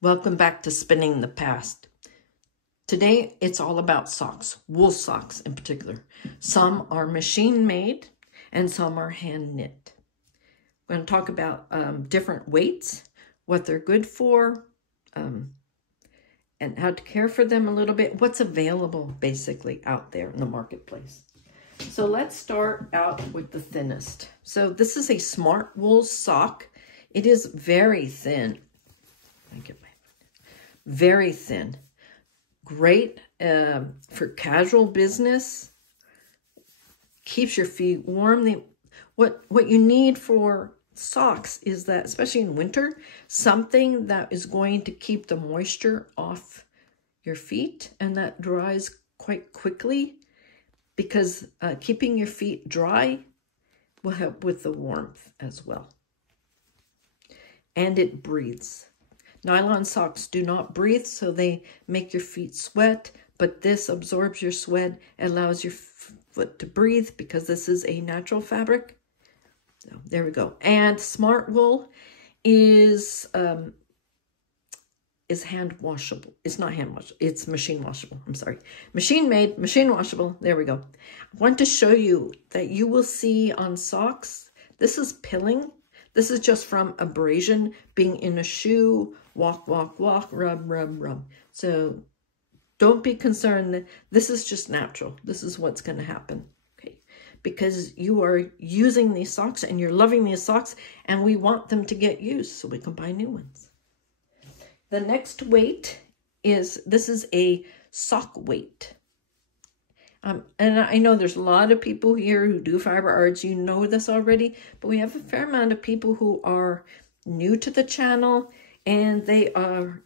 Welcome back to Spinning the Past. Today, it's all about socks, wool socks in particular. Some are machine made and some are hand knit. We're going to talk about different weights, what they're good for, and how to care for them a little bit, what's available basically out there in the marketplace. So let's start out with the thinnest. So this is a smart wool sock. It is very thin. Very thin. Great for casual business. Keeps your feet warm. What you need for socks is that, especially in winter, something that is going to keep the moisture off your feet, and that dries quite quickly, because keeping your feet dry will help with the warmth as well. And it breathes. Nylon socks do not breathe, so they make your feet sweat, but this absorbs your sweat, allows your foot to breathe because this is a natural fabric. So there we go. And smart wool is hand washable. It's not hand washable. It's machine washable. I'm sorry. Machine made, machine washable. There we go. I want to show you that you will see on socks, this is pilling. This is just from abrasion, being in a shoe, walk, walk, walk, rub, rub, rub. So don't be concerned. This is just natural. This is what's going to happen. Okay, because you are using these socks and you're loving these socks, and we want them to get used so we can buy new ones. The next weight is, this is a sock weight. And I know there's a lot of people here who do fiber arts, you know this already, but we have a fair amount of people who are new to the channel, and they are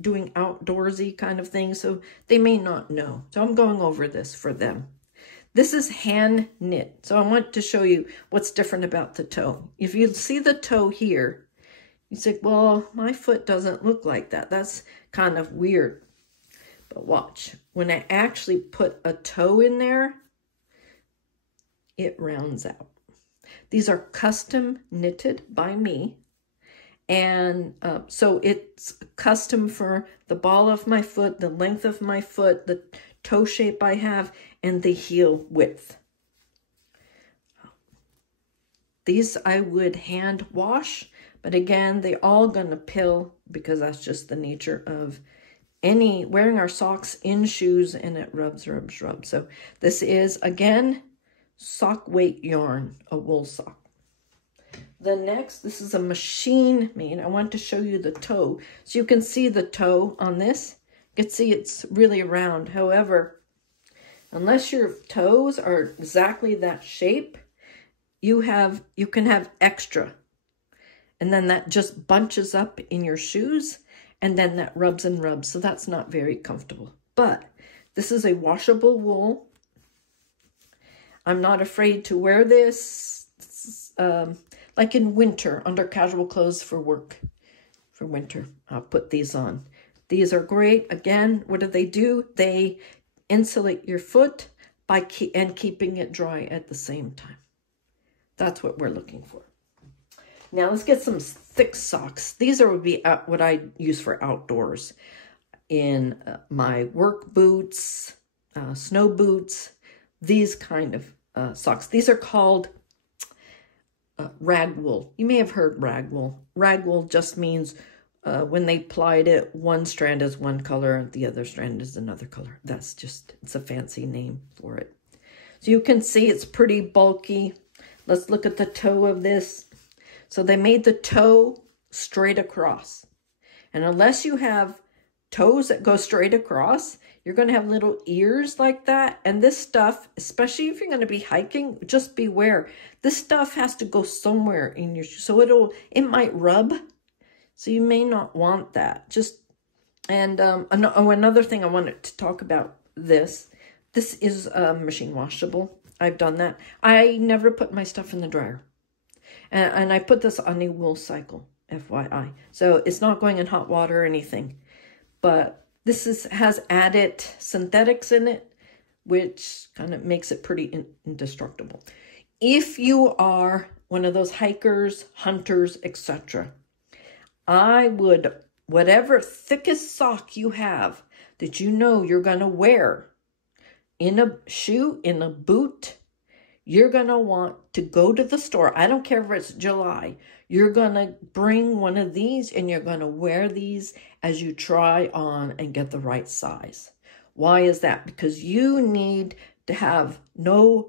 doing outdoorsy kind of things, so they may not know. So I'm going over this for them. This is hand knit. So I want to show you what's different about the toe. If you see the toe here, you say, well, my foot doesn't look like that. That's kind of weird. But watch, when I actually put a toe in there, it rounds out. These are custom knitted by me. And so it's custom for the ball of my foot, the length of my foot, the toe shape I have, and the heel width. These I would hand wash, but again, they're all gonna pill because that's just the nature of wearing our socks in shoes, and it rubs. So this is, again, sock weight yarn, a wool sock. The next, this is a machine made. I want to show you the toe. So you can see the toe on this. You can see it's really round. However, unless your toes are exactly that shape, you can have extra. And then that just bunches up in your shoes, and then that rubs and rubs, so that's not very comfortable. But this is a washable wool. I'm not afraid to wear this, like in winter, under casual clothes for work. For winter, I'll put these on. These are great. Again, what do? They insulate your foot by keeping it dry at the same time. That's what we're looking for. Now let's get some thick socks. These would be what I use for outdoors, in my work boots, snow boots, these kind of socks. These are called rag wool. You may have heard rag wool. Rag wool just means when they plied it, one strand is one color and the other strand is another color. It's a fancy name for it. So you can see it's pretty bulky. Let's look at the toe of this. So they made the toe straight across. And unless you have toes that go straight across, you're going to have little ears like that. And this stuff, especially if you're going to be hiking, just beware. This stuff has to go somewhere in your shoe. So it might rub. So you may not want that. Another thing I wanted to talk about this is machine washable. I've done that. I never put my stuff in the dryer. And I put this on a wool cycle, FYI. So it's not going in hot water or anything. But this has added synthetics in it, which kind of makes it pretty indestructible. If you are one of those hikers, hunters, etc., I would whatever thickest sock you have that you know you're going to wear in a shoe, in a boot, you're going to want to go to the store. I don't care if it's July. You're going to bring one of these and you're going to wear these as you try on and get the right size. Why is that? Because you need to have no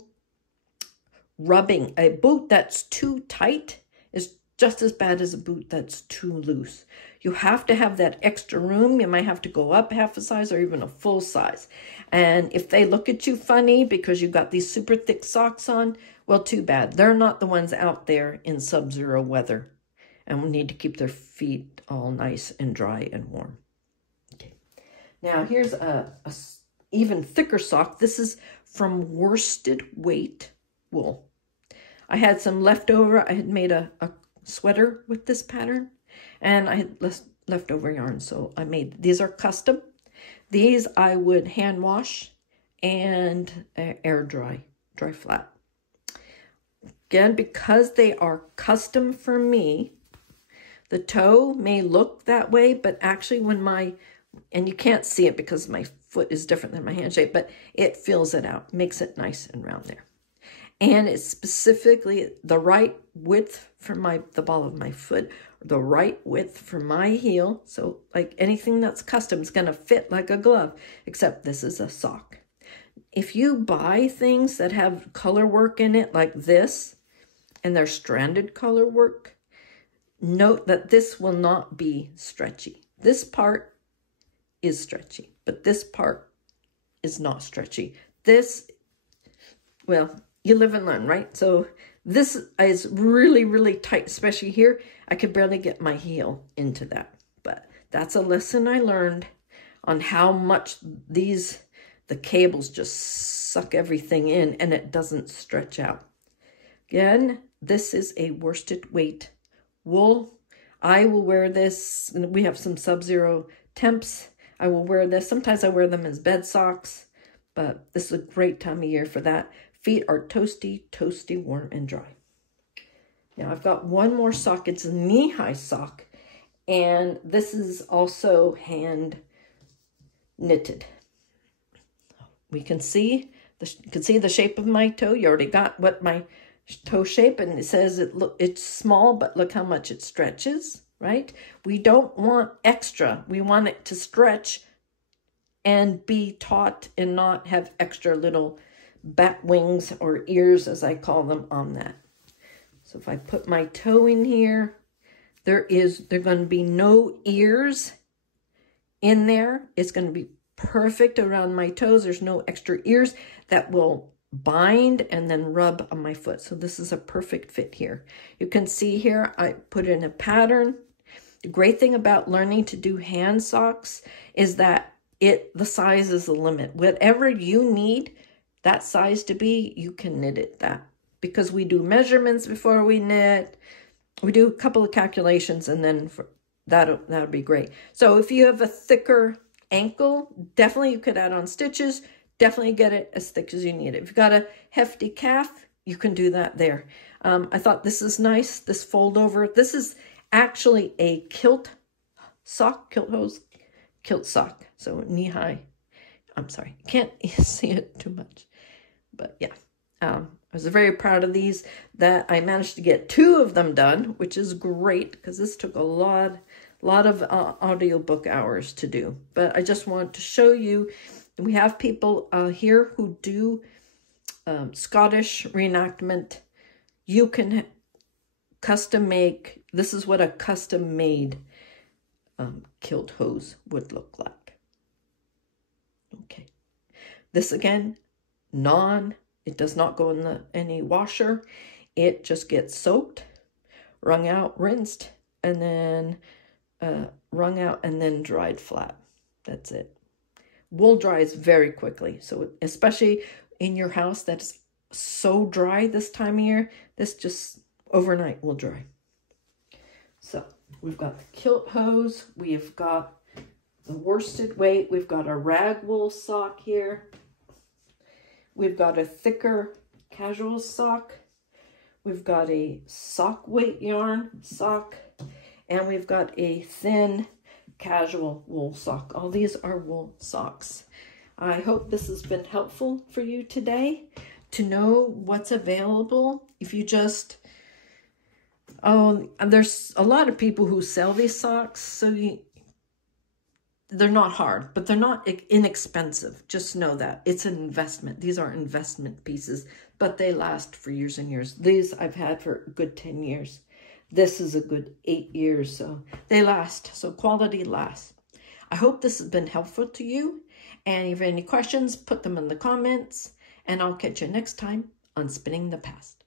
rubbing. A boot that's too tight is just as bad as a boot that's too loose. You have to have that extra room. You might have to go up half a size or even a full size. And if they look at you funny because you got these super thick socks on, well, too bad. They're not the ones out there in sub-zero weather and will need to keep their feet all nice and dry and warm. Okay. Now here's a even thicker sock. This is from worsted weight wool. I had some leftover. I had made a sweater with this pattern, and I had leftover yarn, so I made these. Are custom. These I would hand wash and air dry flat. Again, because they are custom for me, the toe may look that way, but actually and you can't see it because my foot is different than my hand shape, but it fills it out, makes it nice and round there. And it's specifically the right width for the ball of my foot, the right width for my heel. So like anything that's custom is going to fit like a glove, except this is a sock. If you buy things that have color work in it like this, and they're stranded color work, note that this will not be stretchy. This part is stretchy, but this part is not stretchy. This, well, you live and learn, right? So this is really, really tight, especially here. I could barely get my heel into that. But that's a lesson I learned on how much the cables just suck everything in and it doesn't stretch out. Again, this is a worsted weight wool. I will wear this, and we have some sub-zero temps. I will wear this. Sometimes I wear them as bed socks, but this is a great time of year for that. Feet are toasty, toasty, warm, and dry. Now I've got one more sock. It's a knee-high sock, and this is also hand knitted. We can see the shape of my toe. You already got what my toe shape, and it says it's small, but look how much it stretches, right? We don't want extra. We want it to stretch and be taut and not have extra little bat wings or ears, as I call them, on that. So if I put my toe in here, there going to be no ears in there. It's going to be perfect around my toes. There's no extra ears that will bind and then rub on my foot. So this is a perfect fit here. You can see here, I put in a pattern. The great thing about learning to do hand socks is that the size is the limit. Whatever you need that size to be, you can knit it that. Because we do measurements before we knit. We do a couple of calculations, and then that'll be great. So if you have a thicker ankle, definitely you could add on stitches. Definitely get it as thick as you need it. If you've got a hefty calf, you can do that there. I thought this is nice, this fold over. This is actually a kilt sock, kilt sock. So knee-high. I'm sorry, can't see it too much. But yeah, I was very proud of these, that I managed to get 2 of them done, which is great because this took a lot of audiobook hours to do. But I just wanted to show you, we have people here who do Scottish reenactment. You can custom make, this is what a custom made kilt hose would look like. Okay, this again, it does not go in any washer. It just gets soaked, wrung out, rinsed, and then wrung out and then dried flat. That's it. Wool dries very quickly. So especially in your house that's so dry this time of year, this just overnight will dry. So we've got the kilt hose. We've got the worsted weight. We've got a rag wool sock here. We've got a thicker casual sock. We've got a sock weight yarn sock. And we've got a thin casual wool sock. All these are wool socks. I hope this has been helpful for you today to know what's available. If you just, there's a lot of people who sell these socks, so they're not hard, but they're not inexpensive. Just know that. It's an investment. These are investment pieces, but they last for years and years. These I've had for a good 10 years. This is a good 8 years, so they last. So quality lasts. I hope this has been helpful to you. And if you have any questions, put them in the comments. And I'll catch you next time on Spinning the Past.